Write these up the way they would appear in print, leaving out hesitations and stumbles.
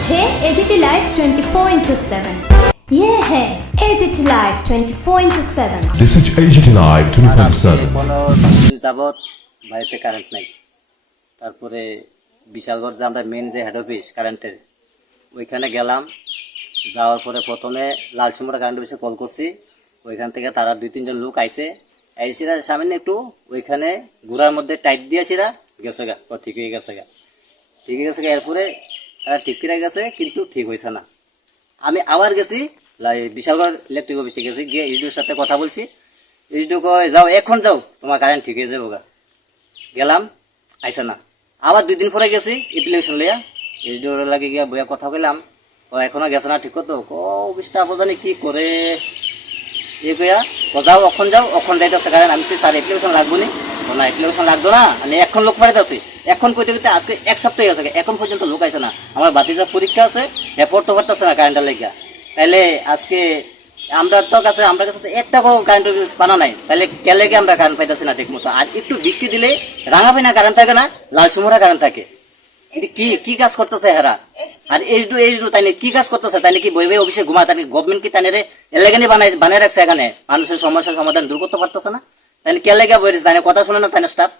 হচ্ছে AGT live 24/7। ये है AGT live 24/7। This is AGT Live 24/7। 15 দিন যাবত বাড়িতে কারেন্ট নাই। তারপরে বিশালগড় যে আমরা মেন যে হেড অফিস কারেন্টের ওইখানে গেলাম। যাওয়ার পরে প্রথমে লালসিমরা কারেন্ট অফিসে কল করছি। ওইখান থেকে তারা 2-3 জন লোক আইছে। আইসিরা সামনে একটু ওইখানে ঘোড়ার মধ্যে টাইট দিয়েছিরা গেছে গা, ঠিক হয়ে গেছে গা, ঠিক হয়ে গেছে গা। এরপরে তারা ঠিক করে গেছে, কিন্তু ঠিক হয়েছে না। আমি আবার গেছি বিশালগড় ইলেকট্রিক অফিসে গেছি, গিয়ে ইডিওর সাথে কথা বলছি। ইডিও কয় যাও, এখন যাও, তোমার কারেন্ট ঠিক হয়ে যাবো গা। গেলাম, আইসে না। আবার 2 দিন পরে গেছি অ্যাপ্লিকেশন লইয়া, ইডিওর লাগে গিয়া বইয়া কথা কইলাম। ও এখনো গেছে না, ঠিক তো অফিসটা জানি কি করে ইয়ে কইয়া যাও, অখন যাও, অখন যাইতেছে কারেন্ট। আমি স্যার অ্যাপ্লিকেশন লাগবো নি? না অ্যাপ্লিকেশন লাগতো না, আমি এখন লোক পাঠাইতেছি। এখন কইতে কইতে আজকে 1 সপ্তাহ হয়ে গেছে, এখন পর্যন্ত লোক আইসে না। আমার বাতিজা পরীক্ষা আছে, রেপোর্ট তো করতেছে না কারেন্টের লেগা। তাইলে আজকে আমরা কাছে তো একটা কারেন্ট পানা নাই, তাহলে কেলে আমরা কারেন্ট পাইতেছি না ঠিক মতো। আর একটু বৃষ্টি দিলে রাঙাপিনা কারেন্ট থাকে না, লালসুমরা কারেন্ট থাকে। কি কাজ করতেছে হেরা? আর এইচডু তাইলে কি কাজ করতেছে? তাইলে কি বই অফিসে ঘুমা? তাই গভর্নমেন্ট কি তাইলে এলাকানি বানায় রাখছে এখানে, মানুষের সমস্যার সমাধান দূর করতে পারতেছে না? তাইলে কে লেগে বই তাই কথা শুনে না তাই স্টাফ?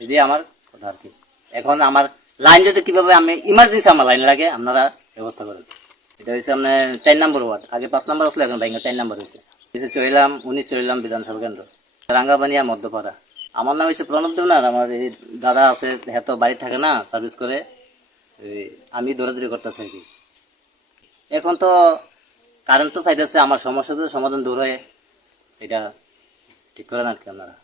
যদি আমার কথা আর কি। এখন আমার লাইন যদি কিভাবে আমি ইমার্জেন্সি আমার লাইন লাগে, আপনারা ব্যবস্থা করেন। এটা হচ্ছে আপনার 4 নম্বর ওয়ার্ড, আগে 5 নম্বর আসলে এখন ভাইঙ্গা 4 নম্বর হয়েছে। চলিলাম 19 চলিলাম বিধানসভা কেন্দ্র, রাঙ্গাবানিয়া মধ্যপাড়া। আমার নাম হচ্ছে প্রণব দেবনাথ। আমার এই দাদা আছে, হ্যাঁ তো বাড়ি থাকে না, সার্ভিস করে। আমি দৌড়াদৌড়ি করতেছি আর কি। এখন তো কারেন্ট তো চাইতেছে, আমার সমস্যা তো সমাধান দূর হয়ে এটা ঠিক করেন আর কি আপনারা।